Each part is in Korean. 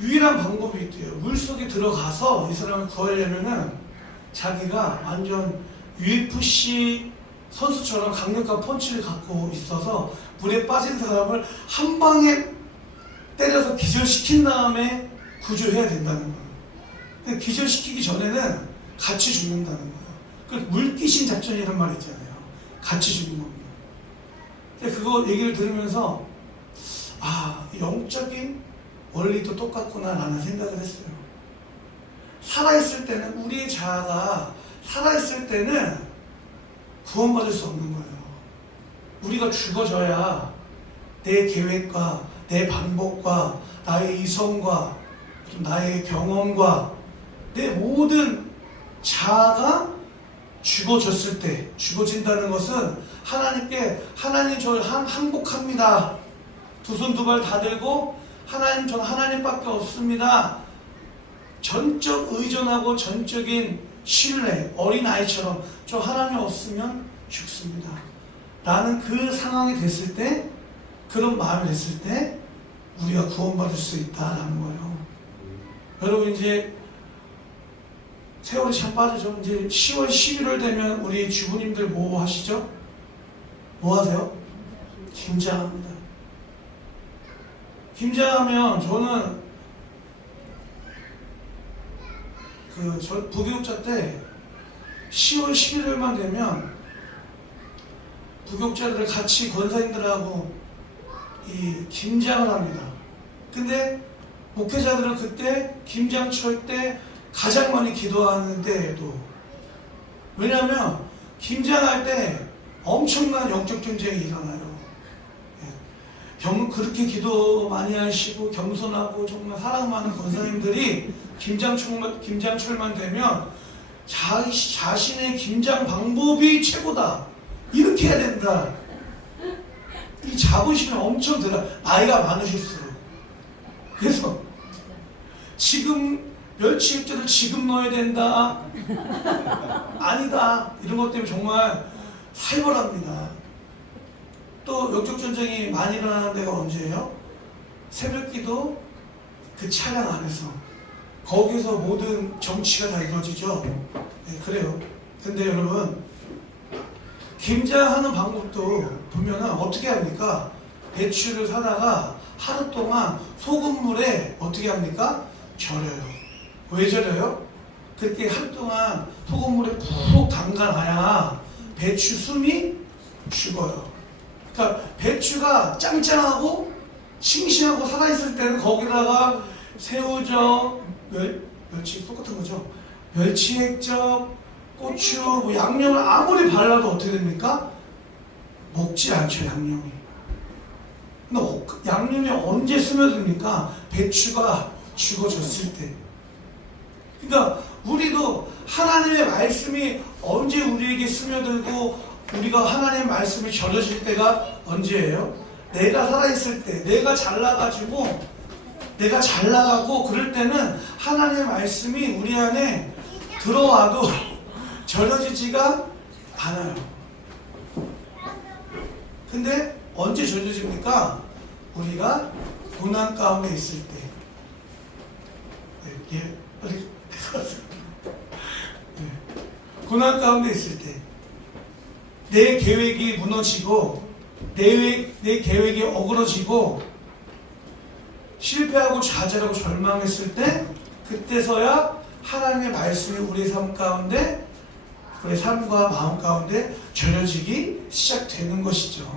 유일한 방법이 있대요. 물속에 들어가서 이 사람을 구하려면은 자기가 완전 UFC 선수처럼 강력한 펀치를 갖고 있어서 물에 빠진 사람을 한 방에 때려서 기절시킨 다음에 구조해야 된다는 거예요. 근데 기절시키기 전에는 같이 죽는다는 거예요. 그 물귀신 작전이란 말 있잖아요. 같이 죽는 겁니다. 근데 그거 얘기를 들으면서 영적인 원리도 똑같구나 라는 생각을 했어요. 살아있을 때는 우리의 자아가 살아있을 때는 구원받을 수 없는 거예요. 우리가 죽어져야 내 계획과 내 방법과 나의 이성과 나의 경험과 내 모든 자아가 죽어졌을 때, 죽어진다는 것은 하나님께 하나님 저를 항복합니다. 두 손 두 발 다 들고 하나님 저는 하나님밖에 없습니다. 전적 의존하고 전적인 신뢰, 어린아이처럼 저 하나님 없으면 죽습니다 라는 그 상황이 됐을 때, 그런 마음이 됐을 때 우리가 구원받을 수 있다라는 거예요. 여러분 이제 세월이 참 빠르죠. 이제 10월 11월 되면 우리 주부님들 뭐 하시죠? 뭐 하세요? 김장합니다. 김장하면 저는 저 부교육자 때 10월 11월만 되면 부교육자들 같이 권사님들하고 이 김장을 합니다. 근데 목회자들은 그때 김장철 때 가장 많이 기도하는 때에도, 왜냐하면 김장할 때 엄청난 영적 전쟁이 일어나요. 그렇게 기도 많이 하시고 겸손하고 정말 사랑 많은 권사님들이 김장철만 되면 자신의 김장 방법이 최고다, 이렇게 해야 된다, 이 자부심이 엄청 들어, 나이가 많으실수록. 그래서 지금 멸치 액젓을 지금 넣어야 된다, 아니다, 이런 것 때문에 정말 살벌합니다. 또 영적 전쟁이 많이 일어나는 데가 언제예요? 새벽기도 그 차량 안에서, 거기서 모든 정치가 다 이루어지죠. 네, 그래요. 근데 여러분, 김장하는 방법도 보면은 어떻게 합니까? 배추를 사다가 하루 동안 소금물에 어떻게 합니까? 절여요. 왜 절여요? 그렇게 하루 동안 소금물에 푹 담가놔야 배추 숨이 죽어요. 그러니까 배추가 짱짱하고 싱싱하고 살아있을 때는 거기다가 새우젓, 멸치 똑같은 거죠. 멸치 액젓, 고추, 뭐 양념을 아무리 발라도 어떻게 됩니까? 먹지 않죠, 양념이. 근데 양념이 언제 스며듭니까? 배추가 죽어졌을 때. 그러니까 우리도 하나님의 말씀이 언제 우리에게 스며들고 우리가 하나님의 말씀이 절여질 때가 언제예요? 내가 살아있을 때, 내가 잘 나가고 그럴 때는 하나님의 말씀이 우리 안에 들어와도 절여지지가 않아요. 근데 언제 절여집니까? 우리가 고난 가운데 있을 때. 고난 가운데 있을 때, 내 계획이 무너지고 내 계획이 어그러지고 실패하고 좌절하고 절망했을 때, 그때서야 하나님의 말씀이 우리의 삶 가운데, 우리의 삶과 마음 가운데 절여지기 시작되는 것이죠.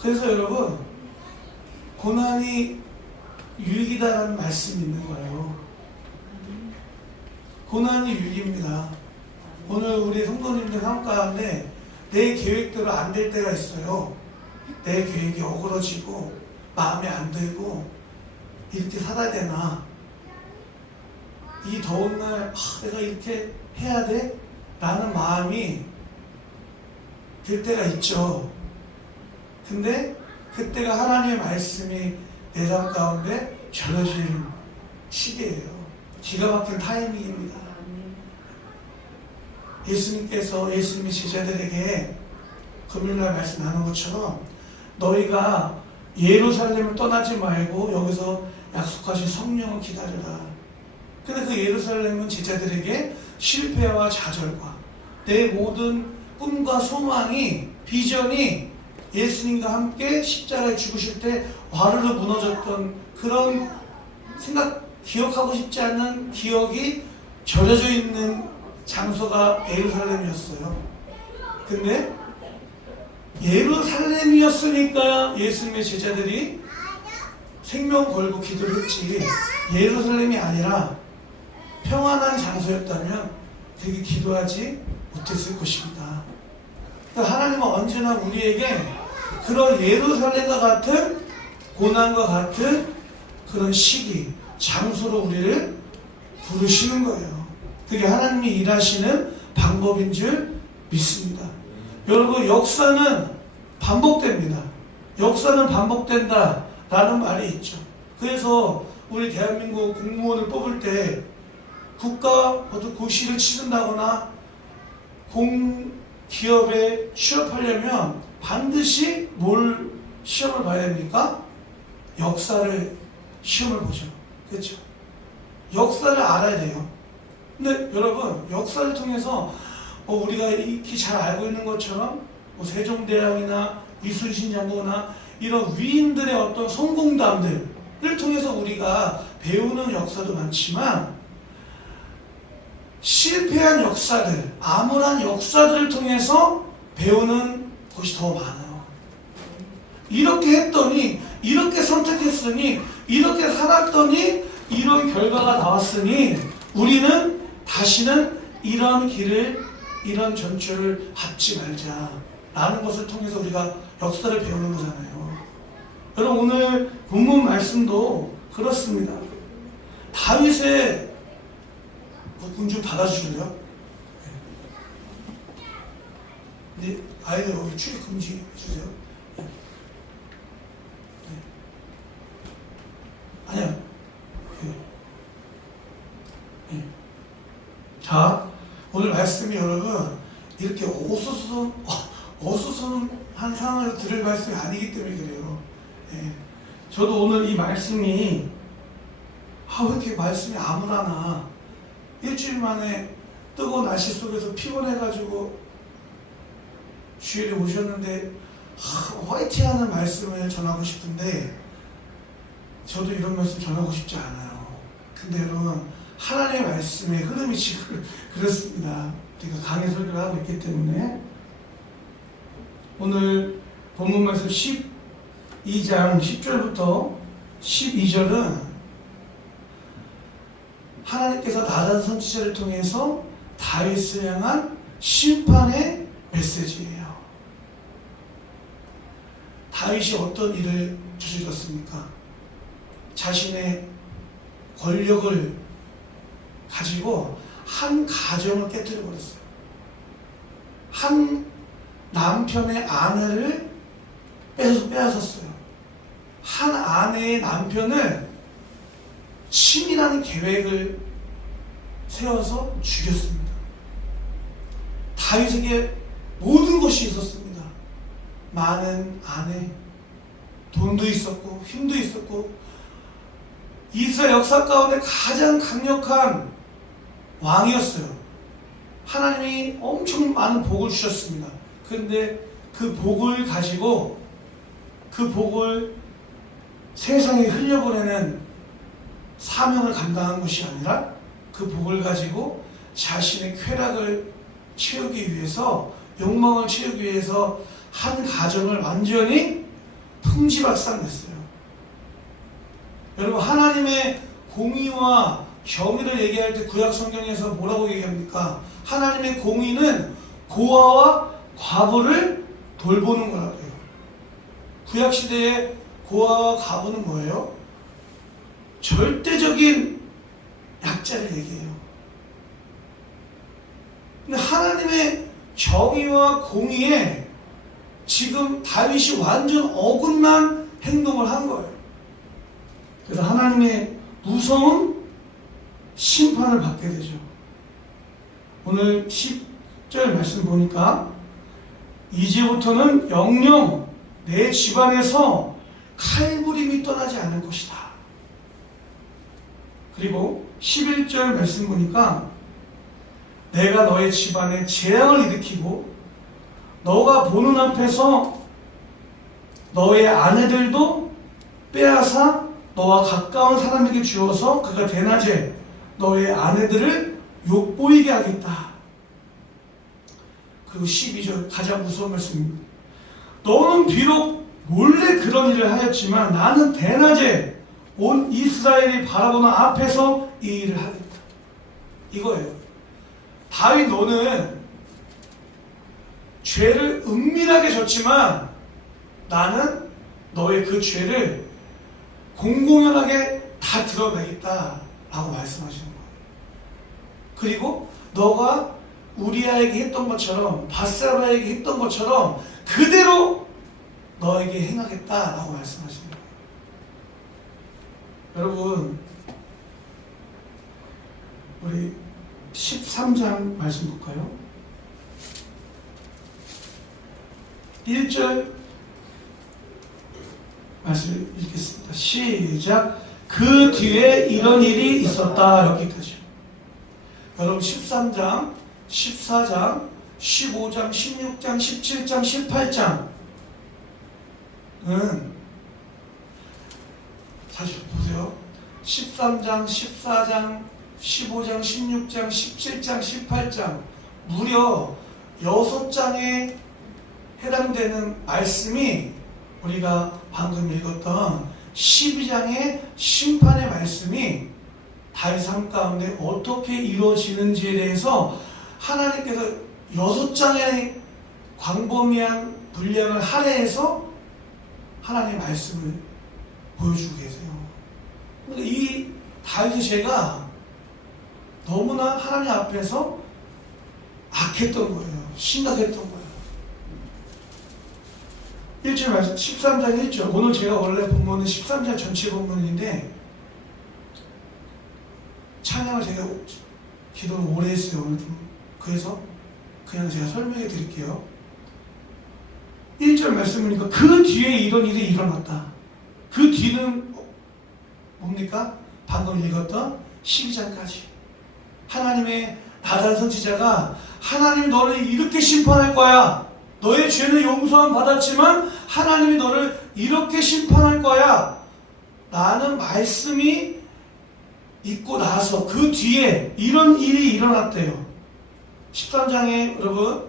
그래서 여러분, 고난이 유익이다라는 말씀이 있는 거예요. 고난이 유익입니다. 오늘 우리 성도님들 삶 가운데 내 계획대로 안 될 때가 있어요. 내 계획이 어그러지고 마음에 안 들고 이렇게 살아야 되나, 이 더운 날 내가 이렇게 해야 돼? 라는 마음이 들 때가 있죠. 근데 그때가 하나님의 말씀이 내 삶 가운데 절여질 시기예요. 기가 막힌 타이밍입니다. 예수님이 제자들에게 금요일날 말씀 나눈 것처럼, 너희가 예루살렘을 떠나지 말고 여기서 약속하신 성령을 기다려라. 근데 그 예루살렘은 제자들에게 실패와 좌절과 내 모든 꿈과 소망이, 비전이 예수님과 함께 십자가에 죽으실 때 와르르 무너졌던 그런 기억하고 싶지 않는 기억이 절여져 있는 장소가 예루살렘이었어요. 근데 예루살렘이었으니까 예수님의 제자들이 생명 걸고 기도를 했지, 예루살렘이 아니라 평안한 장소였다면 되게 기도하지 못했을 것입니다. 그러니까 하나님은 언제나 우리에게 그런 예루살렘과 같은 고난과 같은 그런 시기, 장소로 우리를 부르시는 거예요. 그게 하나님이 일하시는 방법인 줄 믿습니다. 여러분, 역사는 반복됩니다. 역사는 반복된다 라는 말이 있죠. 그래서 우리 대한민국 공무원을 뽑을 때 국가 어떤 고시를 치른다거나 공기업에 취업하려면 반드시 뭘 시험을 봐야 됩니까? 역사를 시험을 보죠. 그렇죠? 역사를 알아야 돼요. 근데 여러분, 역사를 통해서 우리가 익히 잘 알고 있는 것처럼 세종대왕이나 이순신 장군이나 이런 위인들의 어떤 성공담들을 통해서 우리가 배우는 역사도 많지만, 실패한 역사들, 암울한 역사들을 통해서 배우는 것이 더 많아요. 이렇게 했더니, 이렇게 선택했으니, 이렇게 살았더니 이런 결과가 나왔으니 우리는 다시는 이런 길을, 이런 전철을 밟지 말자 라는 것을 통해서 우리가 역사를 배우는 거잖아요. 여러분, 오늘 본문 말씀도 그렇습니다. 다윗의 문 좀 닫아주실래요? 네, 아이들 여기 출입 금지 해주세요. 네. 네. 아니야. 네. 네. 자, 오늘 말씀이 여러분 이렇게 어수선한 상황에서 들을 말씀이 아니기 때문에 그래요. 네. 저도 오늘 이 말씀이 왜 이렇게 말씀이 암울하나, 일주일 만에 뜨거운 날씨 속에서 피곤해가지고 주일에 오셨는데 화이팅하는 말씀을 전하고 싶은데 저도 이런 말씀 전하고 싶지 않아요. 근데 여러분, 하나님의 말씀의 흐름이 지금 그렇습니다. 우리가 강의 설교를 하고 있기 때문에 오늘 본문 말씀 12장 10절부터 12절은 하나님께서 나단 선지자를 통해서 다윗을 향한 심판의 메시지예요. 다윗이 어떤 일을 저질렀습니까? 자신의 권력을 가지고 한 가정을 깨뜨려 버렸어요. 한 남편의 아내를 빼앗았어요. 한 아내의 남편을 치밀한 계획을 세워서 죽였습니다. 다윗에게 모든 것이 있었습니다. 많은 아내, 돈도 있었고 힘도 있었고 이스라엘 역사 가운데 가장 강력한 왕이었어요. 하나님이 엄청 많은 복을 주셨습니다. 그런데 그 복을 가지고 그 복을 세상에 흘려보내는 사명을 감당한 것이 아니라 그 복을 가지고 자신의 쾌락을 채우기 위해서, 욕망을 채우기 위해서 한 가정을 완전히 풍지박산냈어요. 여러분, 하나님의 공의와 정의를 얘기할 때 구약 성경에서 뭐라고 얘기합니까? 하나님의 공의는 고아와 과부를 돌보는 거라고 해요. 구약 시대에 고아와 과부는 뭐예요? 절대적인 약자를 얘기해요. 근데 하나님의 정의와 공의에 지금 다윗이 완전 어긋난 행동을 한 거예요. 그래서 하나님의 무서운 심판을 받게 되죠. 오늘 10절 말씀 보니까 이제부터는 영영 내 집안에서 칼부림이 떠나지 않을 것이다. 그리고 11절 말씀 보니까 내가 너의 집안에 재앙을 일으키고 너가 보는 앞에서 너의 아내들도 빼앗아 너와 가까운 사람에게 주어서 그가 대낮에 너의 아내들을 욕보이게 하겠다. 그리고 12절 가장 무서운 말씀입니다. 너는 비록 몰래 그런 일을 하였지만 나는 대낮에 온 이스라엘이 바라보는 앞에서 이 일을 하겠다. 이거예요. 다윗 너는 죄를 은밀하게 졌지만 나는 너의 그 죄를 공공연하게 다 드러내겠다 라고 말씀하시는 거예요. 그리고 너가 우리아에게 했던 것처럼 바세바에게 했던 것처럼 그대로 너에게 행하겠다 라고 말씀하시는 거예요. 여러분 우리 13장 말씀 볼까요? 1절 말씀 읽겠습니다. 시작. 그 뒤에 이런 일이 있었다. 여기까지. 여러분 13장, 14장, 15장, 16장, 17장, 18장은 사실 보세요. 13장, 14장, 15장, 16장, 17장, 18장 무려 6장에 해당되는 말씀이 우리가 방금 읽었던 12장의 심판의 말씀이 다윗 삶 가운데 어떻게 이루어지는지에 대해서 하나님께서 6장의 광범위한 분량을 할애해서 하나님의 말씀을 보여주고 계세요. 그러니까 이 다윗의 죄가 너무나 하나님 앞에서 악했던 거예요. 심각했던 거예요. 1절 말씀 13장 1절. 오늘 제가 원래 본문은 13장 전체 본문인데 찬양을 제가 기도를 오래 했어요. 오늘 좀 그래서 그냥 제가 설명해 드릴게요. 1절 말씀이니까 그 뒤에 이런 일이 일어났다. 그 뒤는 뭡니까? 방금 읽었던 12장까지 하나님의 나단 선지자가 하나님이 너를 이렇게 심판할 거야. 너의 죄는 용서함 받았지만 하나님이 너를 이렇게 심판할 거야 라는 말씀이 있고 나서 그 뒤에 이런 일이 일어났대요. 13장에 여러분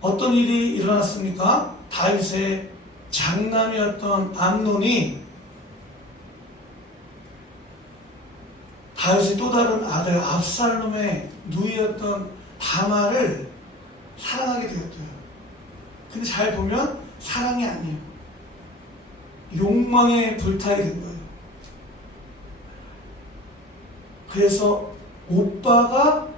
어떤 일이 일어났습니까? 다윗의 장남이었던 암논이 다윗의 또 다른 아들 압살롬의 누이였던 다말을 사랑하게 되었대요. 근데 잘 보면 사랑이 아니에요. 욕망에 불타게 된 거예요. 그래서 오빠가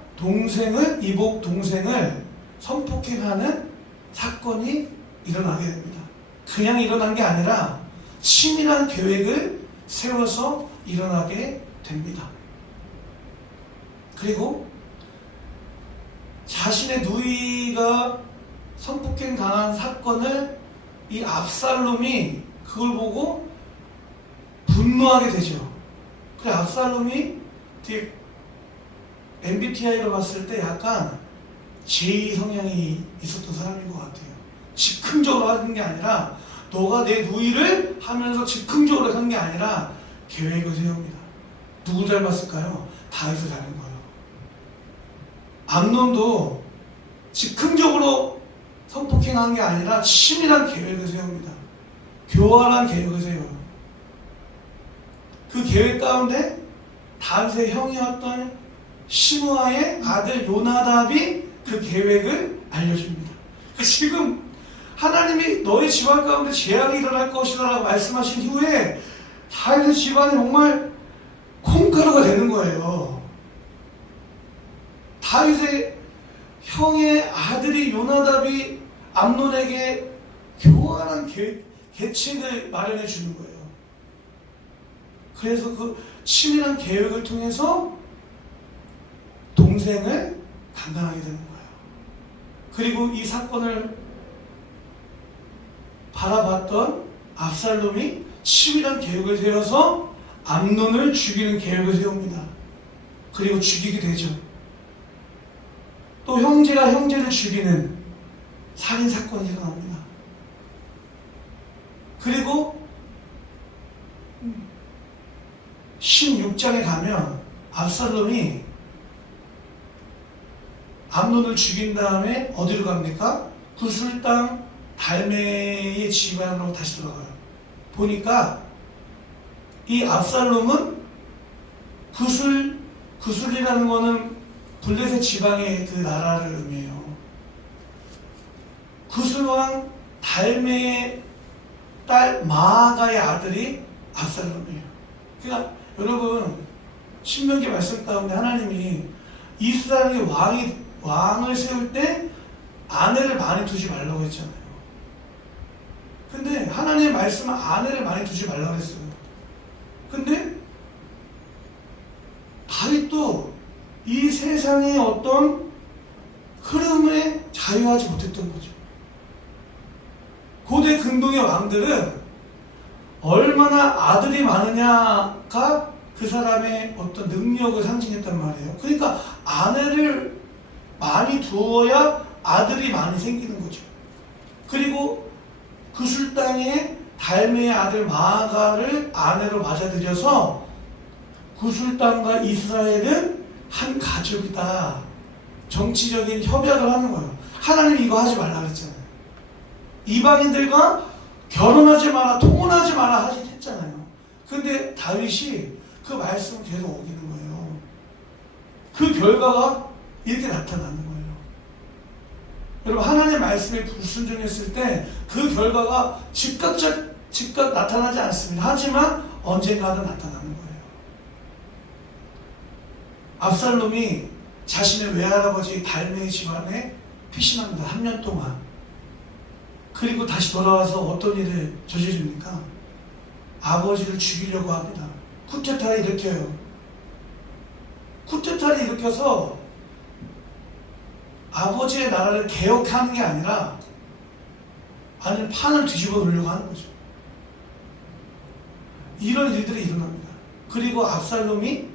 이복 동생을 성폭행하는 사건이 일어나게 됩니다. 그냥 일어난 게 아니라 치밀한 계획을 세워서 일어나게 됩니다. 그리고 자신의 누이가 성폭행 당한 사건을 이 압살롬이 그걸 보고 분노하게 되죠. 그래 압살롬이 되게 MBTI로 봤을 때 약간 제2 성향이 있었던 사람인 것 같아요. 즉흥적으로 하는 게 아니라 너가 내 누이를 하면서 즉흥적으로 하는 게 아니라 계획을 세웁니다. 누구 닮았을까요? 다윗을 닮은 거예요. 암논도 즉흥적으로 성폭행한 게 아니라 치밀한 계획을 세웁니다. 교활한 계획을 세워요. 그 계획 가운데 다윗의 형이었던 시므아의 아들 요나답이 그 계획을 알려줍니다. 지금 하나님이 너의 집안 가운데 재앙이 일어날 것이다 라고 말씀하신 후에 다윗의 집안이 정말 콩가루가 되는 거예요. 다윗의 형의 아들이 요나답이 암논에게 교활한 계책을 마련해 주는 거예요. 그래서 그 치밀한 계획을 통해서 동생을 강간하게 되는 거예요. 그리고 이 사건을 바라봤던 압살롬이 치밀한 계획을 세워서 암논을 죽이는 계획을 세웁니다. 그리고 죽이게 되죠. 또 형제가 형제를 죽이는 살인사건이 일어납니다. 그리고 16장에 가면 압살롬이 암논을 죽인 다음에 어디로 갑니까? 구슬 땅 달메의 집안으로 다시 돌아가요. 보니까 이 압살롬은 구슬이라는 거는 블레셋 지방의 그 나라를 의미해요. 구슬왕 달메의 딸 마아가의 아들이 압살롬이에요. 그러니까 여러분 신명기 말씀 가운데 하나님이 이스라엘의 왕을 세울 때 아내를 많이 두지 말라고 했잖아요. 근데 하나님의 말씀은 아내를 많이 두지 말라고 했어요. 근데 다윗도 이 세상의 어떤 흐름에 자유하지 못했던 거죠. 고대 근동의 왕들은 얼마나 아들이 많으냐가 그 사람의 어떤 능력을 상징했단 말이에요. 그러니까 아내를 많이 두어야 아들이 많이 생기는 거죠. 그리고 구슬 땅에 달메의 아들 마아가를 아내로 맞아들여서 구슬 땅과 이스라엘은 한 가족이다. 정치적인 협약을 하는 거예요. 하나님이 이거 하지 말라 그랬잖아요. 이방인들과 결혼하지 마라, 통혼하지 마라 했잖아요. 근데 다윗이 그 말씀을 계속 어기는 거예요. 그 결과가 이렇게 나타나는 거예요. 여러분 하나님의 말씀에 불순종했을 때 그 결과가 즉각 나타나지 않습니다. 하지만 언젠가는 나타나는 거예요. 압살롬이 자신의 외할아버지 달메의 집안에 피신합니다. 3년 동안. 그리고 다시 돌아와서 어떤 일을 저지릅니까? 아버지를 죽이려고 합니다. 쿠데타를 일으켜요. 쿠데타를 일으켜서 아버지의 나라를 개혁하는 게 아니라 아니 판을 뒤집어 놓으려고 하는 거죠. 이런 일들이 일어납니다. 그리고 압살롬이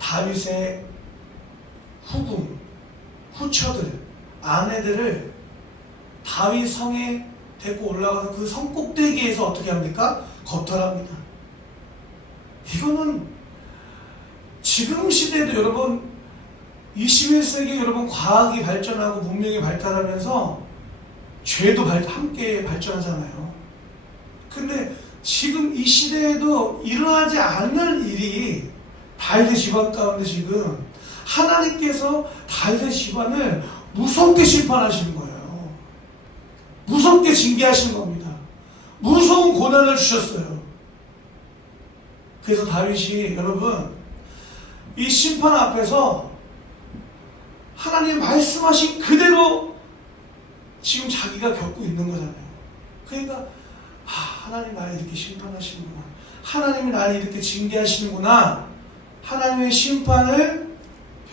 다윗의 후처들, 아내들을 다윗 성에 데리고 올라가서 그 성 꼭대기에서 어떻게 합니까? 겁탈합니다. 이거는 지금 시대에도 여러분 21세기 여러분 과학이 발전하고 문명이 발달하면서 죄도 함께 발전하잖아요. 근데 지금 이 시대에도 일어나지 않는 일이 다윗의 집안 가운데 지금 하나님께서 다윗의 집안을 무섭게 심판하시는 거예요. 무섭게 징계하시는 겁니다. 무서운 고난을 주셨어요. 그래서 다윗이 여러분 이 심판 앞에서 하나님 말씀하신 그대로 지금 자기가 겪고 있는 거잖아요. 그러니까 하나님 나를 이렇게 심판하시는구나. 하나님이 나를 이렇게 징계하시는구나. 하나님의 심판을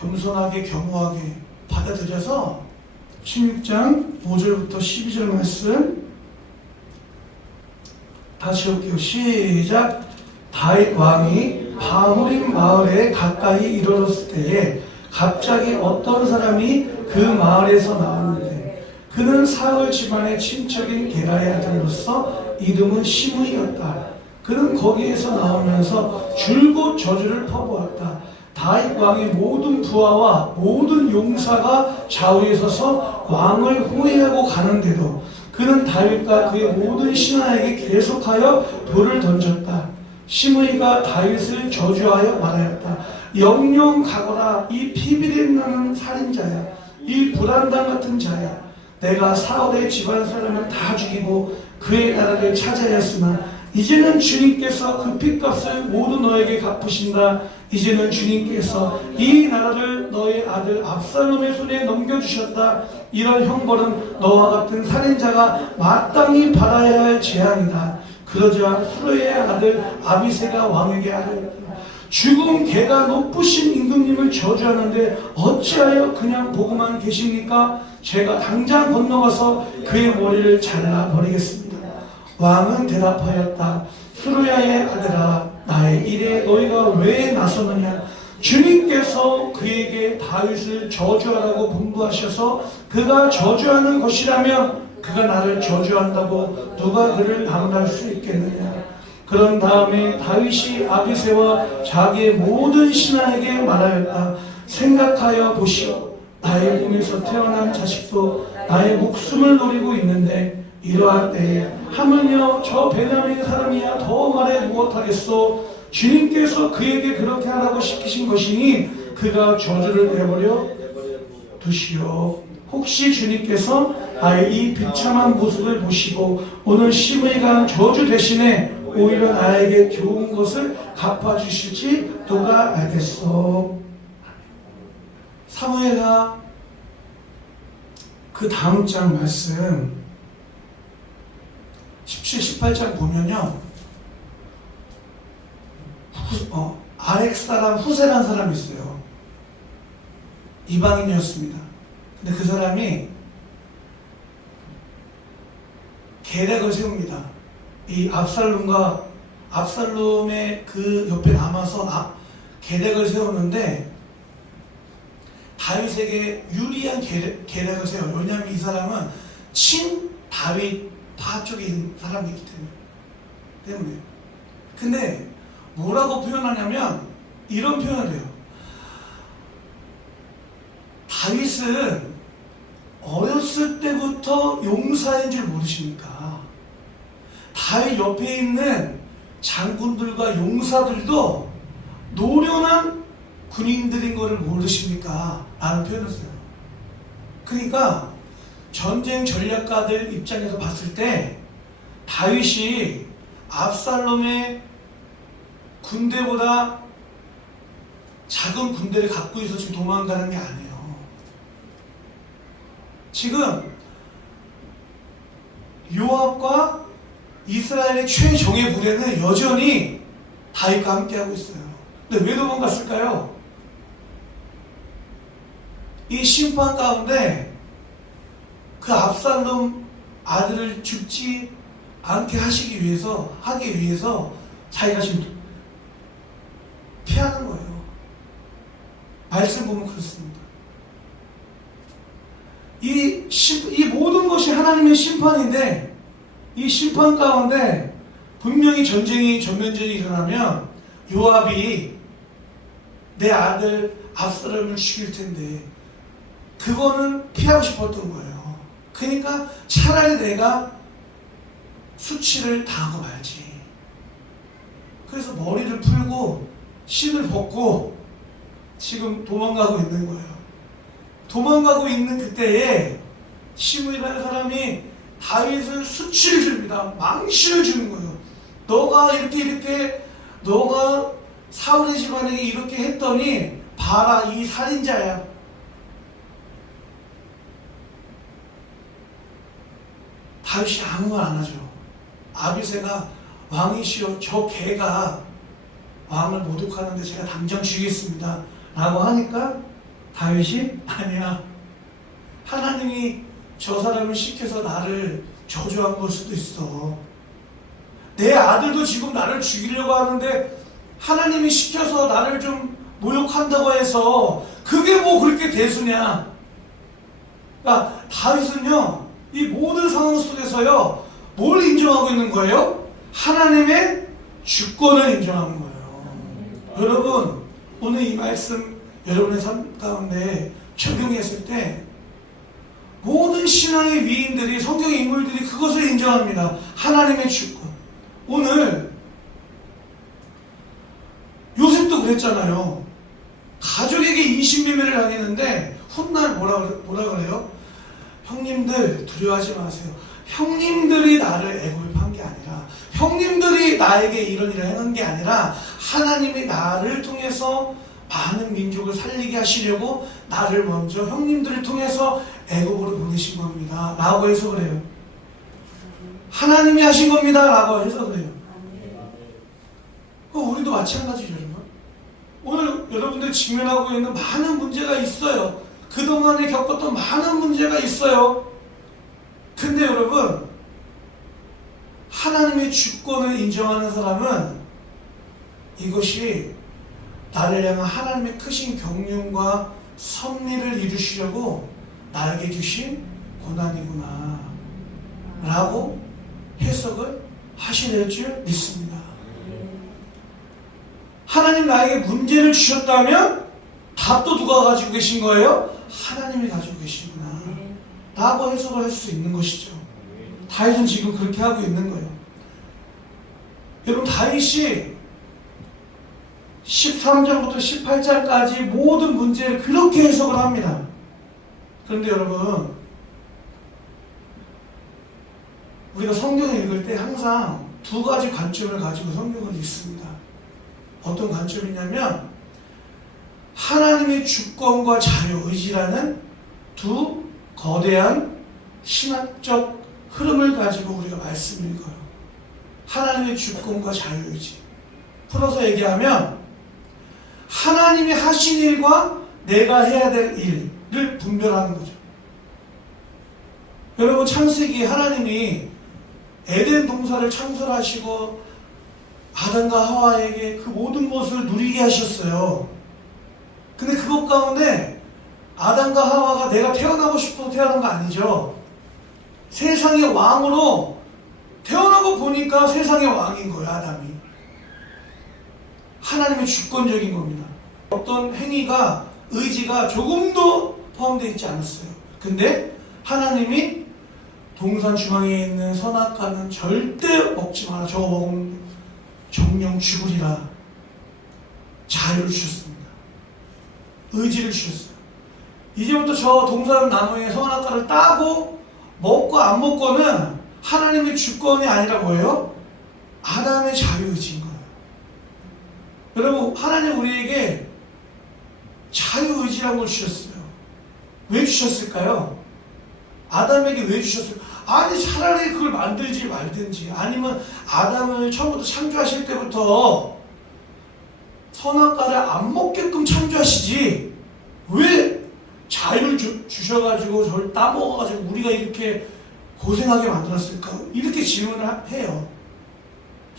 겸손하게 겸허하게 받아들여서 16장 5절부터 12절 말씀 다시 볼게요. 시작. 다윗 왕이 바후림 마을에 가까이 이르렀을 때에 갑자기 어떤 사람이 그 마을에서 나왔는데 그는 사울 집안의 친척인 게라의 아들로서 이름은 시므이였다. 그는 거기에서 나오면서 줄곧 저주를 퍼부었다. 다윗 왕의 모든 부하와 모든 용사가 좌우에 서서 왕을 호위하고 가는데도 그는 다윗과 그의 모든 신하에게 계속하여 돌을 던졌다. 시므이가 다윗을 저주하여 말하였다. 영영 가거라. 이 피비림 나는 살인자야. 이 불안당 같은 자야. 내가 사울의 집안 사람을 다 죽이고 그의 나라를 차지하였으나 이제는 주님께서 그 핏값을 모두 너에게 갚으신다. 이제는 주님께서 이 나라를 너의 아들 압살롬의 손에 넘겨주셨다. 이런 형벌은 너와 같은 살인자가 마땅히 받아야 할 재앙이다. 그러자 수르의 아들 아비새가 왕에게 하였다. 죽은 개가 높으신 임금님을 저주하는데 어찌하여 그냥 보고만 계십니까? 제가 당장 건너가서 그의 머리를 잘라버리겠습니다. 왕은 대답하였다. 수루야의 아들아, 나의 일에 너희가 왜 나서느냐? 주님께서 그에게 다윗을 저주하라고 분부하셔서 그가 저주하는 것이라면 그가 나를 저주한다고 누가 그를 방어할 수 있겠느냐? 그런 다음에 다윗이 아비새와 자기의 모든 신하에게 말하였다. 생각하여 보시오. 나의 몸에서 태어난 자식도 나의 목숨을 노리고 있는데 이러한 때에 하물며 저 베냐민 사람이야 더 말해 무엇하겠소? 주님께서 그에게 그렇게 하라고 시키신 것이니 그가 저주를 내버려 두시오. 혹시 주님께서 나의 이 비참한 모습을 보시고 오늘 시므에 관한 저주 대신에 오히려 나에게 좋은 것을 갚아주실지 누가 알겠소? 사무엘하 그 다음 장 말씀 17, 18장 보면요, 아렉 사람 후세라는 사람이 있어요. 이방인이었습니다. 근데 그 사람이 계략을 세웁니다. 이 압살롬의 그 옆에 남아서 계략을 세우는데 다윗에게 유리한 계략을 세워요. 왜냐하면 이 사람은 친 다윗 파 쪽에 있는 사람이기 때문에. 근데 뭐라고 표현하냐면 이런 표현을 해요. 다윗은 어렸을 때부터 용사인 줄 모르십니까? 다윗 옆에 있는 장군들과 용사들도 노련한 군인들인 것을 모르십니까? 라는 표현을 써요. 그러니까 전쟁 전략가들 입장에서 봤을 때 다윗이 압살롬의 군대보다 작은 군대를 갖고 있어서 지금 도망가는 게 아니에요. 지금 요압과 이스라엘의 최정예 부대는 여전히 다윗과 함께하고 있어요. 근데 왜 도망갔을까요? 이 심판 가운데 그 압살롬 아들을 죽지 않게 하기 위해서 자기가 지금 피하는 거예요. 말씀 보면 그렇습니다. 이 모든 것이 하나님의 심판인데 이 심판 가운데 분명히 전면전이 일어나면 요압이 내 아들 압살롬을 죽일 텐데 그거는 피하고 싶었던 거예요. 그러니까 차라리 내가 수치를 당하고 말지. 그래서 머리를 풀고 신을 벗고 지금 도망가고 있는 거예요. 도망가고 있는 그때에 시므이라는 사람이 다윗을 수치를 줍니다. 망신을 주는 거예요. 너가 너가 사울의 집안에게 이렇게 했더니 봐라, 이 살인자야. 다윗이 아무 말 안 하죠. 아비새가 왕이시여 저 개가 왕을 모독하는데 제가 당장 죽이겠습니다 라고 하니까 다윗이 아니야, 하나님이 저 사람을 시켜서 나를 저주한 걸 수도 있어. 내 아들도 지금 나를 죽이려고 하는데 하나님이 시켜서 나를 좀 모욕한다고 해서 그게 뭐 그렇게 대수냐. 그러니까 다윗은요 이 모든 상황 속에서요 뭘 인정하고 있는 거예요? 하나님의 주권을 인정하는 거예요. 여러분 오늘 이 말씀 여러분의 삶 가운데 적용했을 때 모든 신앙의 위인들이, 성경의 인물들이 그것을 인정합니다. 하나님의 주권. 오늘 요셉도 그랬잖아요. 가족에게 인신매매를 당했는데 훗날 뭐라 그래요? 형님들 두려워하지 마세요. 형님들이 나를 애굽에 판 게 아니라, 형님들이 나에게 이런 일을 해놓은 게 아니라 하나님이 나를 통해서 많은 민족을 살리게 하시려고 나를 먼저 형님들을 통해서 애굽으로 보내신 겁니다 라고 해서 그래요. 하나님이 하신 겁니다 라고 해서 그래요. 우리도 마찬가지죠. 여러분 오늘 여러분들이 직면하고 있는 많은 문제가 있어요. 그동안에 겪었던 많은 문제가 있어요. 근데 여러분 하나님의 주권을 인정하는 사람은 이것이 나를 향한 하나님의 크신 경륜과 섭리를 이루시려고 나에게 주신 고난이구나 라고 해석을 하셔야 될 줄 믿습니다. 하나님 나에게 문제를 주셨다면 답도 누가 가지고 계신 거예요? 하나님이 가지고 계시구나 라고 해석을 할 수 있는 것이죠. 다윗은 지금 그렇게 하고 있는 거예요. 여러분, 다윗이 13장부터 18장까지 모든 문제를 그렇게 해석을 합니다. 그런데 여러분, 우리가 성경을 읽을 때 항상 두 가지 관점을 가지고 성경을 읽습니다. 어떤 관점이냐면 하나님의 주권과 자유의지라는 두 거대한 신학적 흐름을 가지고 우리가 말씀을 읽어요. 하나님의 주권과 자유의지. 풀어서 얘기하면 하나님이 하신 일과 내가 해야 될 일을 분별하는 거죠. 여러분, 창세기에 하나님이 에덴 동산을 창설하시고 아담과 하와에게 그 모든 것을 누리게 하셨어요. 근데 그것 가운데 아담과 하와가 내가 태어나고 싶어서 태어난 거 아니죠. 세상의 왕으로 태어나고 보니까 세상의 왕인 거예요, 아담이. 하나님의 주권적인 겁니다. 어떤 행위가, 의지가 조금도 포함되어 있지 않았어요. 근데 하나님이 동산 중앙에 있는 선악과는 절대 먹지 마라. 저거 먹으면 정령 죽으리라. 자유를 주셨습니다. 의지를 주셨어요. 이제부터 저 동산 나무의 선악과를 따고 먹고 안 먹고는 하나님의 주권이 아니라 뭐예요? 아담의 자유의지인 거예요. 여러분, 하나님 우리에게 자유의지라는 걸 주셨어요. 왜 주셨을까요? 아담에게 왜 주셨어요? 아니, 차라리 그걸 만들지 말든지, 아니면 아담을 처음부터 창조하실 때부터 선악과를 안 먹게끔 창조하시지 왜 자유를 주셔가지고 저를 따먹어가지고 우리가 이렇게 고생하게 만들었을까? 이렇게 질문을 해요.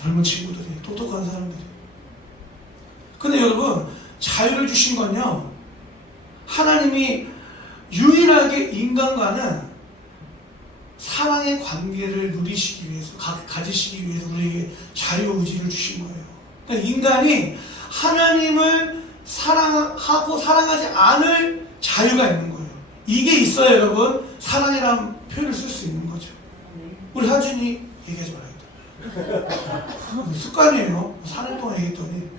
젊은 친구들이, 똑똑한 사람들이. 근데 여러분, 자유를 주신 건요, 하나님이 유일하게 인간과는 사랑의 관계를 누리시기 위해서, 가지시기 위해서 우리에게 자유의지를 주신 거예요. 그러니까 인간이 하나님을 사랑하고 사랑하지 않을 자유가 있는 거예요. 이게 있어야 여러분, 사랑이라는 표현을 쓸 수 있는 거죠. 우리 하준이 얘기하지 말아야겠다. 습관이에요. 4년 동안 얘기했더니.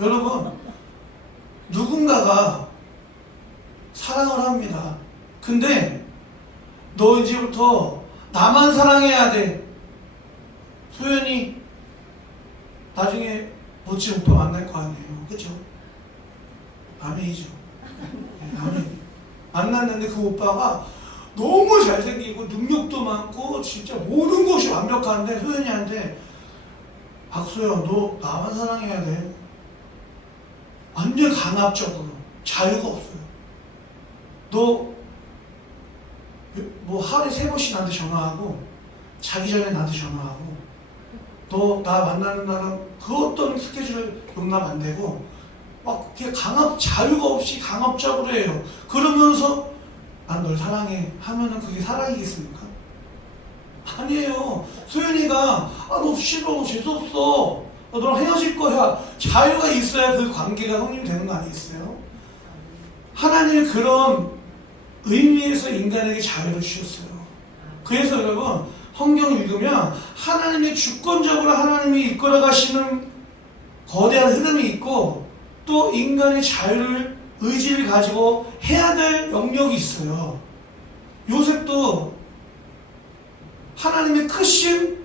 여러분, 누군가가 사랑을 합니다. 근데 너 이제부터 나만 사랑해야 돼. 소연이 나중에 멋진 오빠 만날 거 아니에요. 그쵸? 아멘이죠. 아멘. 만났는데 그 오빠가 너무 잘생기고 능력도 많고 진짜 모든 것이 완벽한데 소연이한테 박소연, 너 나만 사랑해야 돼. 완전 강압적으로. 자유가 없어요. 너 뭐 하루에 3번씩 나한테 전화하고 자기 전에 나한테 전화하고 너 나 만나는 날은 그 어떤 스케줄 용납 안 되고 막 이렇게 자유가 없이 강압적으로 해요. 그러면서 난 널 사랑해 하면은 그게 사랑이겠습니까? 아니에요. 소연이가 너 싫어, 재수없어, 너랑 헤어질 거야. 자유가 있어야 그 관계가 성립이 되는 거 아니겠어요? 하나님이 그런 의미에서 인간에게 자유를 주셨어요. 그래서 여러분, 성경을 읽으면 하나님의 주권적으로 하나님이 이끌어 가시는 거대한 흐름이 있고 또 인간의 자유를, 의지를 가지고 해야 될 영역이 있어요. 요셉도 하나님의 크신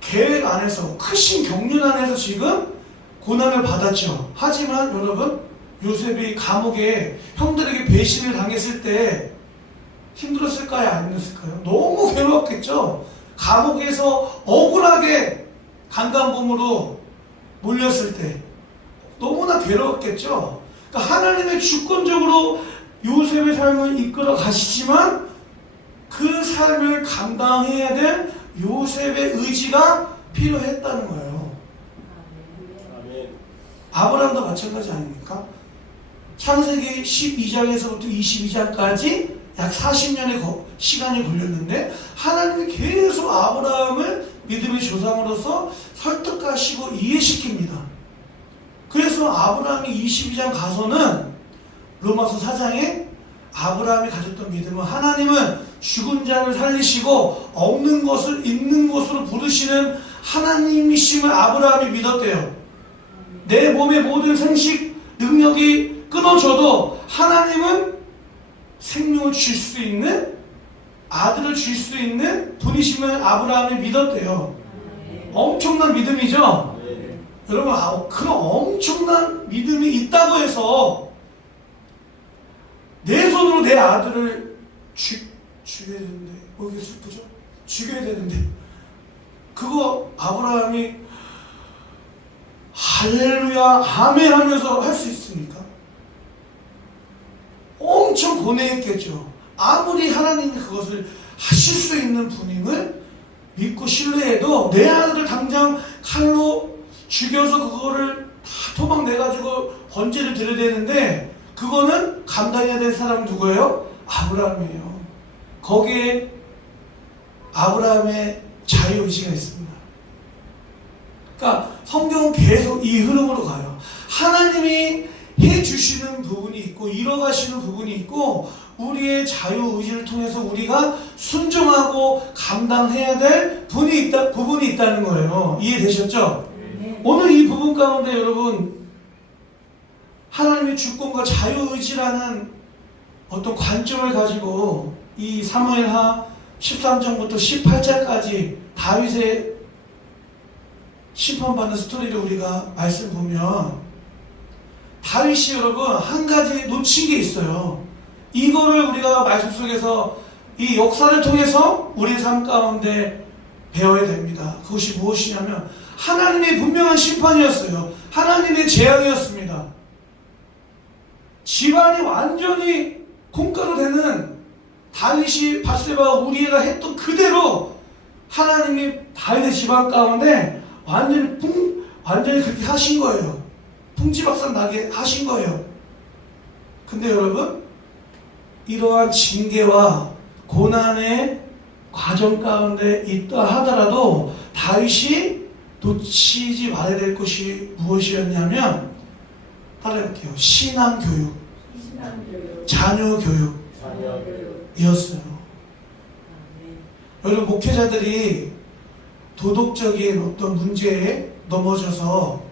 계획 안에서, 크신 경륜 안에서 지금 고난을 받았죠. 하지만 여러분, 요셉이 감옥에 형들에게 배신을 당했을 때 힘들었을까요? 안 힘들었을까요? 너무 괴로웠겠죠. 감옥에서 억울하게 강간범으로 몰렸을 때 너무나 괴로웠겠죠. 그러니까 하나님의 주권적으로 요셉의 삶을 이끌어 가시지만 그 삶을 감당해야 될 요셉의 의지가 필요했다는 거예요. 아브라함도 마찬가지 아닙니까? 창세기 12장에서부터 22장까지 약 40년의 시간이 걸렸는데 하나님이 계속 아브라함을 믿음의 조상으로서 설득하시고 이해시킵니다. 그래서 아브라함이 22장 가서는 로마서 4장에 아브라함이 가졌던 믿음은 하나님은 죽은 자를 살리시고 없는 것을 있는 것으로 부르시는 하나님이심을 아브라함이 믿었대요. 내 몸의 모든 생식 능력이 끊어져도 하나님은 생명을 줄 수 있는 아들을 줄 수 있는 분이심을 아브라함이 믿었대요. 엄청난 믿음이죠. 여러분, 그런 엄청난 믿음이 있다고 해서 내 손으로 내 아들을 죽여야 되는데, 이게 슬프죠? 죽여야 되는데, 그거 아브라함이 할렐루야 아멘 하면서 할 수 있습니까? 엄청 고뇌했겠죠. 아무리 하나님이 그것을 하실 수 있는 분임을 믿고 신뢰해도 내 아들을 당장 칼로 죽여서 그거를 다 토막 내가지고 번제를 드려야 되는데 그거는 감당해야 될 사람은 누구예요? 아브라함이에요. 거기에 아브라함의 자유의지가 있습니다. 그러니까 성경은 계속 이 흐름으로 가요. 하나님이 해주시는 부분이 있고 이뤄가시는 부분이 있고 우리의 자유의지를 통해서 우리가 순종하고 감당해야 될 부분이 있다는 거예요. 이해되셨죠? 네. 오늘 이 부분 가운데 여러분 하나님의 주권과 자유의지라는 어떤 관점을 가지고 이 사무엘하 13장부터 18장까지 다윗의 심판받는 스토리를 우리가 말씀 보면 다윗이 여러분 한 가지 놓친 게 있어요. 이거를 우리가 말씀 속에서 이 역사를 통해서 우리의 삶 가운데 배워야 됩니다. 그것이 무엇이냐면 하나님의 분명한 심판이었어요. 하나님의 재앙이었습니다. 집안이 완전히 콩가루 되는 다윗이 밧세바와 우리가 했던 그대로 하나님이 다윗의 집안 가운데 완전히 그렇게 하신 거예요. 풍지박산 나게 하신 거예요. 근데 여러분 이러한 징계와 고난의 과정 가운데 있다 하더라도 다윗이 놓치지 말아야 될 것이 무엇이었냐면 따라해볼게요. 신앙교육, 자녀교육이었어요. 여러분 목회자들이 도덕적인 어떤 문제에 넘어져서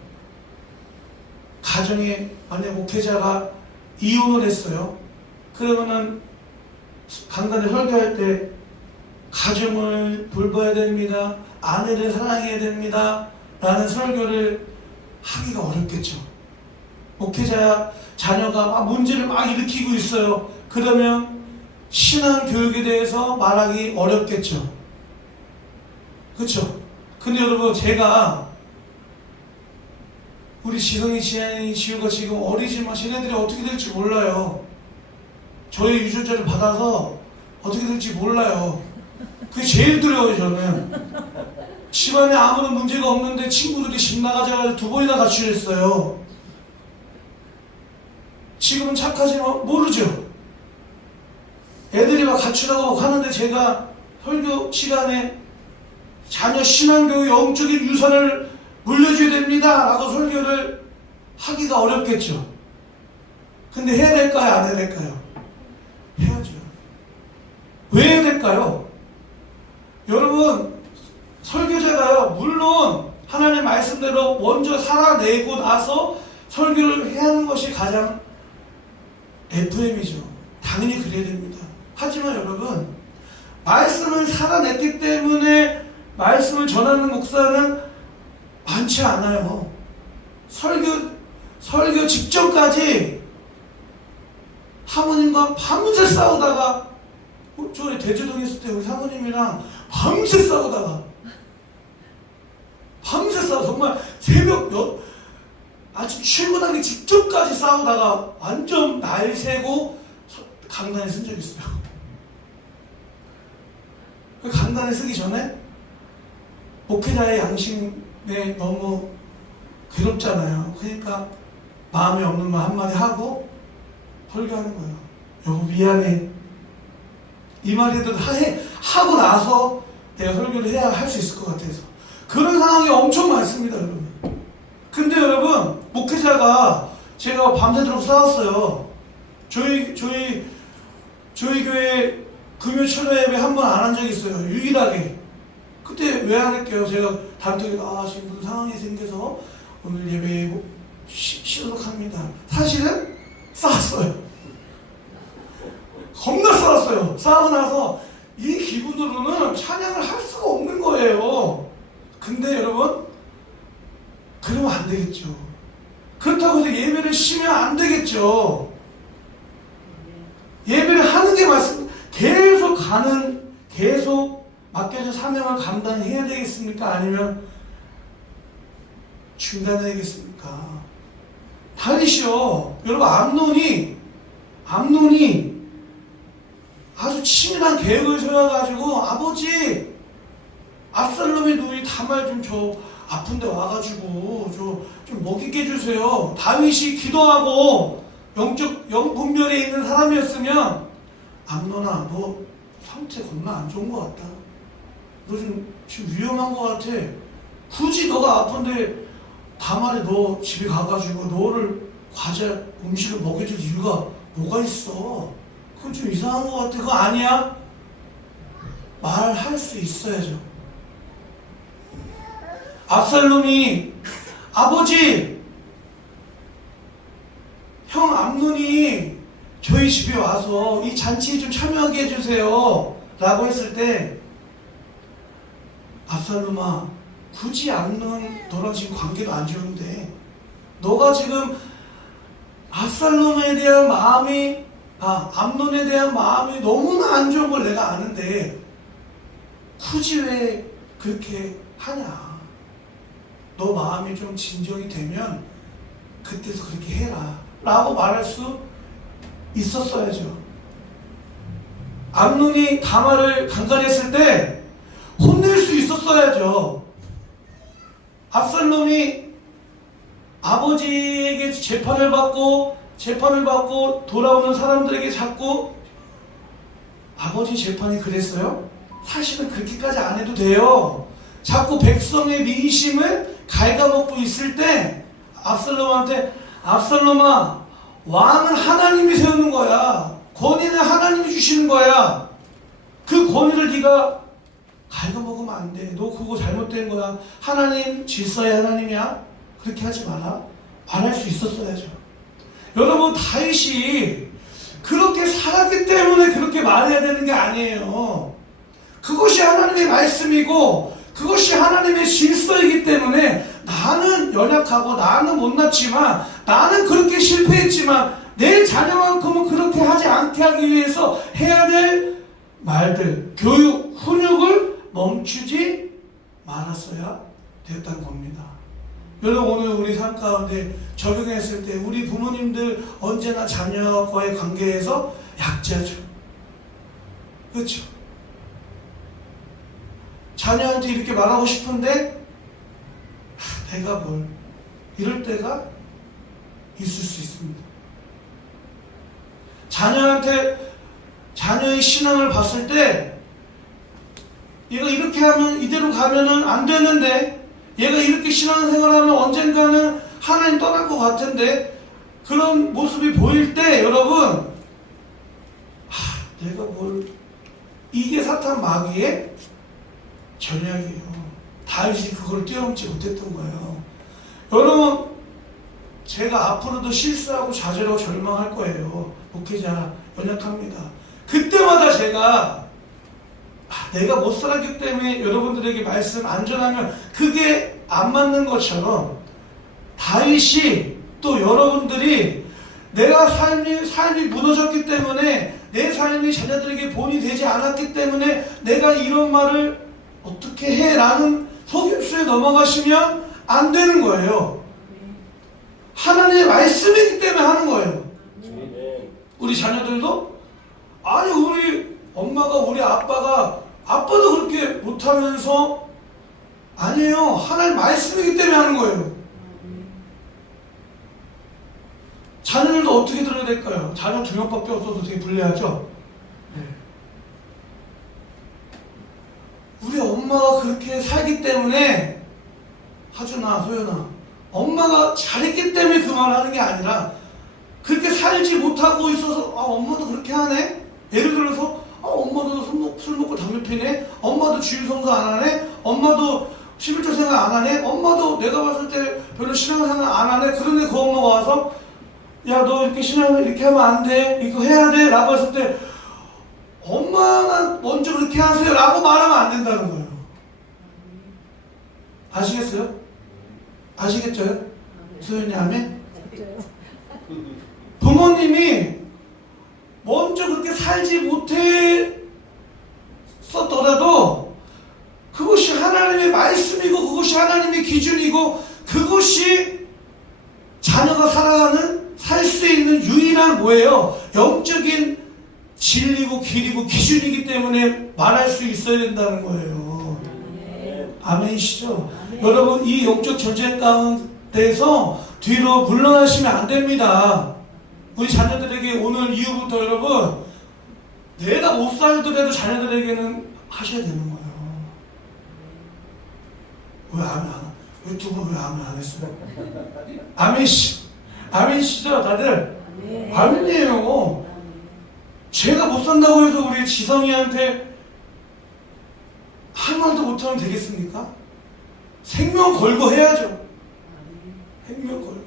가정에 만약 목회자가 이혼을 했어요. 그러면은 강단에 설교할 때 가정을 돌봐야 됩니다. 아내를 사랑해야 됩니다. 라는 설교를 하기가 어렵겠죠. 목회자 자녀가 막 문제를 막 일으키고 있어요. 그러면 신앙 교육에 대해서 말하기 어렵겠죠. 그렇죠? 근데 여러분 제가 우리 지성이, 지한이, 지우가 지금 어리지만 쟤네들이 어떻게 될지 몰라요. 저의 유전자를 받아서 어떻게 될지 몰라요. 그게 제일 두려워요. 저는 집안에 아무런 문제가 없는데 친구들이 집 나가자마자 2번이나 가출했어요. 지금은 착하지만 모르죠. 애들이 막 가출하고 하는데 제가 설교 시간에 자녀 신앙교육 영적인 유산을 물려줘야 됩니다 라고 설교를 하기가 어렵겠죠. 근데 해야 될까요? 안 해야 될까요? 해야죠. 왜 해야 될까요? 여러분 설교자가요 물론 하나님의 말씀대로 먼저 살아내고 나서 설교를 해야 하는 것이 가장 FM이죠. 당연히 그래야 됩니다. 하지만 여러분 말씀을 살아냈기 때문에 말씀을 전하는 목사는 많지 않아요. 설교 직전까지 사모님과 밤새 싸우다가 저번에 대주동에 있을 때 우리 사모님이랑 밤새 싸우다가 정말 새벽 아침 출근하기 직전까지 싸우다가 완전 날 새고 강단에 쓴 적이 있어요. 강단에 쓰기 전에 목회자의 양심에 너무 괴롭잖아요. 그러니까 마음에 없는 말 한마디 하고 설교하는 거예요. 여보 미안해. 이 말이라도 하고 나서 내가 설교를 해야 할 수 있을 것 같아서. 그런 상황이 엄청 많습니다, 여러분. 근데 여러분, 목회자가 제가 밤새도록 싸웠어요. 저희 교회 금요 철야 예배 한 번 안 한 적이 있어요. 유일하게. 그때 왜 안 할게요? 제가 단톡에 지금 무슨 상황이 생겨서 오늘 예배에 쉬도록 합니다. 사실은 싸웠어요. 겁나 싸웠어요. 싸우고 나서 이 기분으로는 찬양을 할 수가 없는 거예요. 근데 여러분, 그러면 안 되겠죠. 그렇다고 해서 예배를 쉬면 안 되겠죠. 예배를 하는 게 맞습니다. 계속 맡겨진 사명을 감당해야 되겠습니까? 아니면 중단해야겠습니까? 다윗이요. 여러분, 암논이 아주 치밀한 계획을 세워가지고 아버지 압살롬의 누이 다말 좀 저 아픈데 와가지고 좀 먹이게 해주세요. 다윗이 기도하고 영분별에 있는 사람이었으면 암논아 너 상태 겁나 안 좋은 것 같다. 너 지금 위험한 것 같아. 굳이 너가 아픈데 다말에 너 집에 가가지고 너를 과자 음식을 먹여줄 이유가 뭐가 있어? 그건 좀 이상한 것 같아. 그거 아니야? 말할 수 있어야죠. 압살롬이 아버지 형 암논이 저희 집에 와서 이 잔치에 좀 참여하게 해주세요 라고 했을 때 압살롬아 굳이 암논 너랑 지금 관계도 안 좋은데 너가 지금 압살롬에 대한 마음이 암논에 대한 마음이 너무나 안 좋은 걸 내가 아는데 굳이 왜 그렇게 하냐. 너 마음이 좀 진정이 되면 그때서 그렇게 해라 라고 말할 수 있었어야죠. 암논이 다말을 강간했을 때 혼낼 수 있었어야죠. 압살롬이 아버지에게 재판을 받고 돌아오는 사람들에게 자꾸 아버지 재판이 그랬어요? 사실은 그렇게까지 안 해도 돼요. 자꾸 백성의 민심을 갉아먹고 있을 때 압살롬한테 압살롬아 왕은 하나님이 세우는 거야. 권위는 하나님이 주시는 거야. 그 권위를 네가 갉아먹으면 안 돼. 너 그거 잘못된 거야. 하나님 질서의 하나님이야. 그렇게 하지 마라. 말할 수 있었어야죠. 여러분 다윗이 그렇게 살았기 때문에 그렇게 말해야 되는 게 아니에요. 그것이 하나님의 말씀이고 그것이 하나님의 질서이기 때문에 나는 연약하고 나는 못났지만 나는 그렇게 실패했지만 내 자녀만큼은 그렇게 하지 않게 하기 위해서 해야 될 말들, 교육, 훈육을 멈추지 말았어야 됐다는 겁니다. 여러분 오늘 우리 삶 가운데 적용했을 때 우리 부모님들 언제나 자녀와의 관계에서 약자죠. 그렇죠? 자녀한테 이렇게 말하고 싶은데 내가 뭘 이럴 때가 있을 수 있습니다. 자녀한테 자녀의 신앙을 봤을 때 얘가 이렇게 하면 이대로 가면은 안 되는데 얘가 이렇게 신앙생활하면 언젠가는 하나님 떠날 것 같은데 그런 모습이 보일 때 여러분 내가 뭘 이게 사탄 마귀의 전략이에요. 다윗이 그걸 뛰어넘지 못했던 거예요. 여러분 제가 앞으로도 실수하고 좌절하고 절망할 거예요. 목회자 연약합니다. 그때마다 제가 내가 못 살았기 때문에 여러분들에게 말씀 안 전하면 그게 안 맞는 것처럼 다윗이 또 여러분들이 내가 삶이 무너졌기 때문에 내 삶이 자녀들에게 본이 되지 않았기 때문에 내가 이런 말을 어떻게 해? 라는 속임수에 넘어가시면 안 되는 거예요. 하나님의 말씀이기 때문에 하는 거예요. 우리 자녀들도 아니 우리 엄마가 우리 아빠도 그렇게 못하면서 아니에요. 하나님 말씀이기 때문에 하는 거예요. 자녀들도 어떻게 들어야 될까요? 자녀 2명밖에 없어서 되게 불리하죠? 네. 우리 엄마가 그렇게 살기 때문에, 하준아, 소연아, 엄마가 잘했기 때문에 그 말을 하는 게 아니라 그렇게 살지 못하고 있어서 엄마도 그렇게 하네? 예를 들어서 엄마도 술 먹고 담배 피네? 엄마도 주일 성수 안 하네? 엄마도 11조 생활 안 하네? 엄마도 내가 봤을 때 별로 신앙생활 안 하네? 그런데 그 엄마가 와서 야, 너 이렇게 신앙을 이렇게 하면 안 돼. 이거 해야 돼. 라고 했을 때 엄마가 먼저 그렇게 하세요. 라고 말하면 안 된다는 거예요. 아시겠어요? 아시겠죠? 소연이 아멘? 부모님이 먼저 그렇게 살지 못했었더라도 그것이 하나님의 말씀이고 그것이 하나님의 기준이고 그것이 자녀가 살아가는 살 수 있는 유일한 뭐예요? 영적인 진리고 길이고 기준이기 때문에 말할 수 있어야 된다는 거예요. 아멘이시죠? 여러분, 이 영적 전쟁 가운데서 뒤로 물러나시면 안 됩니다. 우리 자녀들에게 오늘 이후부터 여러분, 내가 못 살더라도 자녀들에게는 하셔야 되는 거예요. 왜 아멘 안 하? 왜 두 분 왜 아멘 안 했어요? 아멘이시죠, 다들? 아멘이에요. 제가 못 산다고 해서 우리 지성이한테 한 말도 못하면 되겠습니까? 생명 걸고 해야죠. 생명 걸고.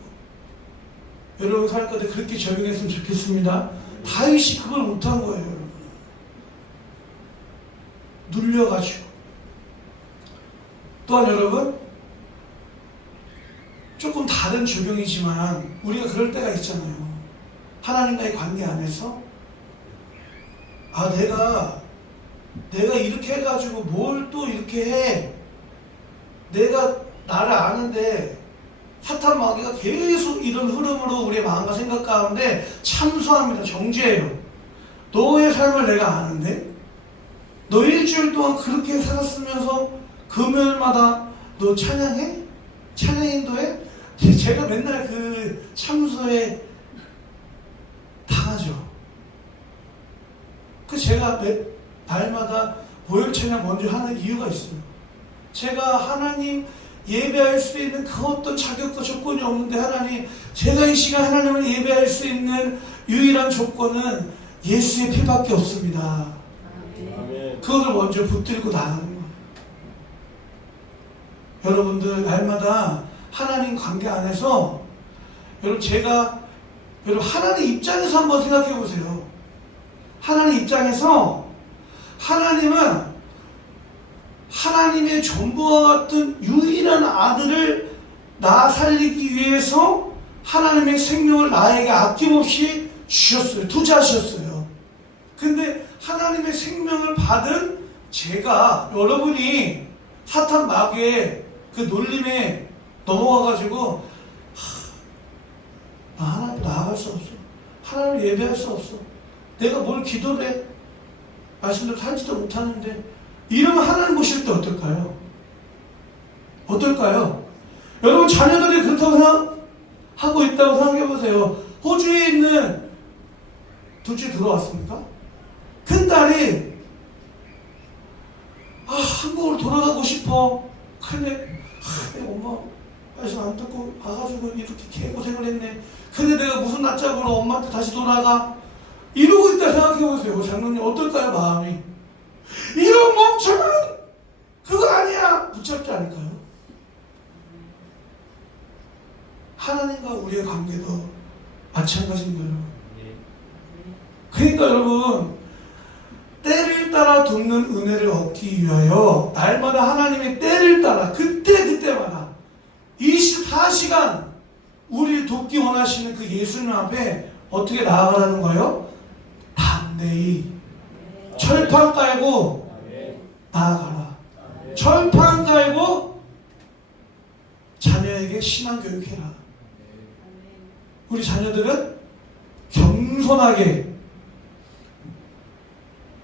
여러분 살 때 그렇게 적용했으면 좋겠습니다. 다윗이 그걸 못한 거예요, 여러분. 눌려가지고. 또한 여러분, 조금 다른 적용이지만 우리가 그럴 때가 있잖아요. 하나님과의 관계 안에서 내가 이렇게 해가지고 뭘 또 이렇게 해. 내가 나를 아는데 사탄 마귀가 계속 이런 흐름으로 우리의 마음과 생각 가운데 참수합니다. 정죄해요. 너의 삶을 내가 아는데 너 일주일 동안 그렇게 살았으면서 금요일마다 너 찬양해? 찬양 인도해? 제가 맨날 그 참수에 당하죠. 제가 날마다 보혈 찬양 먼저 하는 이유가 있어요. 제가 하나님 예배할 수 있는 그 어떤 자격과 조건이 없는데 하나님, 제가 이 시간 하나님을 예배할 수 있는 유일한 조건은 예수의 피밖에 없습니다. 그거를 먼저 붙들고 나가는 거예요. 여러분들 날마다 하나님 관계 안에서 여러분 하나님 입장에서 한번 생각해 보세요. 하나님 입장에서 하나님은 하나님의 전부와 같은 유일한 아들을 나 살리기 위해서 하나님의 생명을 나에게 아낌없이 주셨어요. 투자하셨어요. 근데 하나님의 생명을 받은 여러분이 사탄 마귀의 그 놀림에 넘어가가지고 나 하나님 나아갈 수 없어. 하나님을 예배할 수 없어. 내가 뭘 기도를 해. 말씀대로 살지도 못하는데 이러면 하나님 보실 때 어떨까요? 어떨까요? 여러분 자녀들이 그렇다고 생각하고 있다고 생각해보세요. 호주에 있는 둘째 들어왔습니까? 큰딸이 한국으로 돌아가고 싶어. 근데 엄마 말씀 안 듣고 와가지고 이렇게 개고생을 했네. 근데 내가 무슨 낯짝으로 엄마한테 다시 돌아가? 이러고 있다 생각해보세요. 장로님 어떨까요? 마음이. 이런 멍청은 그거 아니야. 붙잡지 않을까요? 하나님과 우리의 관계도 마찬가지인 거예요. 그러니까 여러분, 때를 따라 돕는 은혜를 얻기 위하여 날마다 하나님의 때를 따라 그때마다 24시간 우리를 돕기 원하시는 그 예수님 앞에 어떻게 나아가라는 거예요? 담대히 철판 깔고 나아가라. 철판 깔고 자녀에게 신앙 교육해라. 우리 자녀들은 겸손하게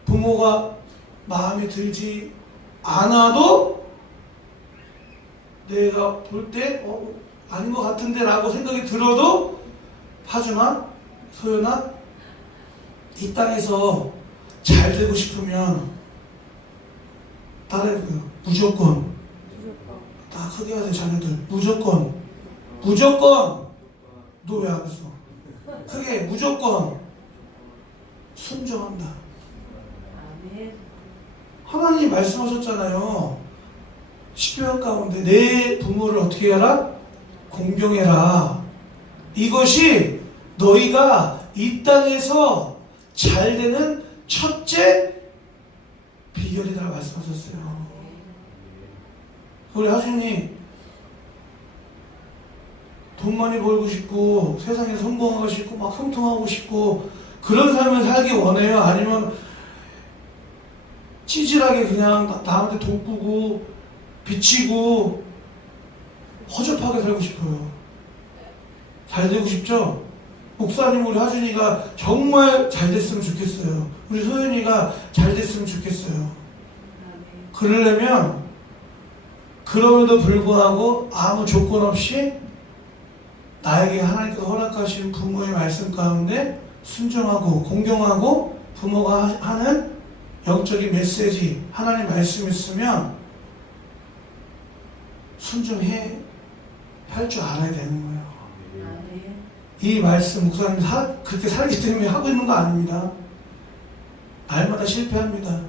부모가 마음에 들지 않아도 내가 볼 때 아닌 것 같은데 라고 생각이 들어도 하지만 소연아, 이 땅에서 잘 되고 싶으면 따라해보세요. 무조건. 다 크게 하세요, 자녀들. 무조건. 너 왜 안 했어? 크게 무조건 순종한다. 하나님이 말씀하셨잖아요. 십계명 가운데 내 부모를 어떻게 해라? 공경해라. 이것이 너희가 이 땅에서 잘 되는 첫째 비결이다 말씀하셨어요. 우리 하준이 돈 많이 벌고 싶고 세상에 성공하고 싶고 막 형통하고 싶고 그런 삶을 살기 원해요? 아니면 찌질하게 그냥 남한테 돈 꾸고 비치고 허접하게 살고 싶어요? 잘 되고 싶죠? 목사님, 우리 하준이가 정말 잘 됐으면 좋겠어요. 우리 소연이가 잘 됐으면 좋겠어요. 그러려면 그럼에도 불구하고 아무 조건 없이 나에게 하나님께서 허락하신 부모의 말씀 가운데 순종하고 공경하고 부모가 하는 영적인 메시지, 하나님 말씀이 있으면 순종해 할 줄 알아야 되는 거예요. 이 말씀 목사님 그렇게 살기 때문에 하고 있는 거 아닙니다. 날마다 실패합니다.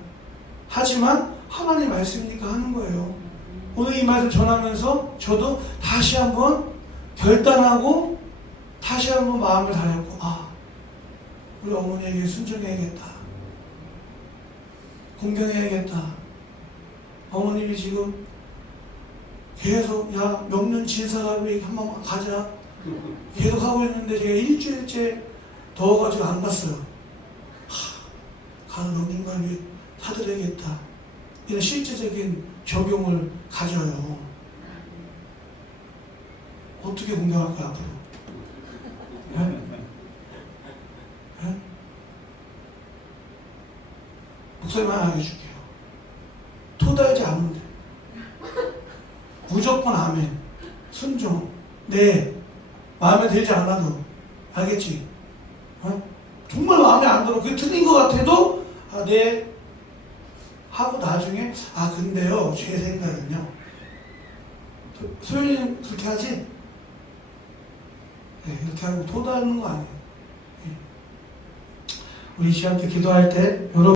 하지만 하나님 말씀이니까 하는 거예요. 오늘 이 말씀 전하면서 저도 다시 한번 결단하고 다시 한번 마음을 다잡고 우리 어머니에게 순종해야겠다. 공경해야겠다. 어머님이 지금 계속 명륜 진사가비 한번 가자 계속 하고 있는데 제가 일주일째 더워가지고 안 갔어요. 가는 명륜가비 사드려야겠다. 이런 실제적인 적용을 가져요. 어떻게 공경할 거야 앞으로? 네? 네? 목사님 하나 알려줄게요. 토달지 않은데 무조건 아멘, 순종. 네, 마음에 들지 않아도 알겠지? 정말 마음에 안 들어, 그게 틀린 것 같아도 네 하고 나중에 근데요 제 생각은요. 소연이는 그렇게 하지? 네, 이렇게 하면 토달는 거 아니에요. 우리 시한테 기도할 때 여러분